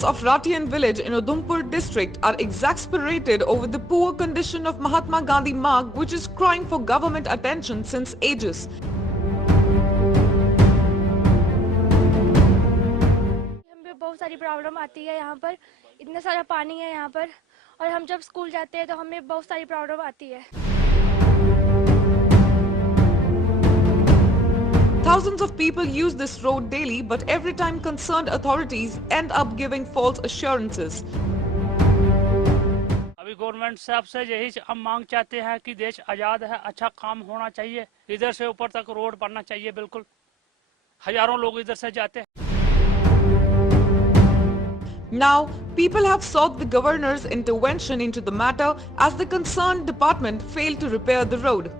Residents of Ratian village in Udhampur district are exasperated over the poor condition of Mahatma Gandhi Marg, which is crying for government attention since ages. हमें बहुत सारी problem आती है यहाँ पर, इतना सारा पानी है यहाँ पर, और हम जब स्कूल जाते हैं तो हमें बहुत सारी प्रॉब्लम आती है। Thousands of people use this road daily, but every time concerned authorities end up giving false assurances. अभी गवर्नमेंट साहब से यही हम मांग चाहते हैं कि देश आज़ाद है, अच्छा काम होना चाहिए, इधर से ऊपर तक रोड बनना चाहिए, बिल्कुल हजारों लोग इधर से जाते हैं। Now, people have sought the governor's intervention into the matter as the concerned department failed to repair the road.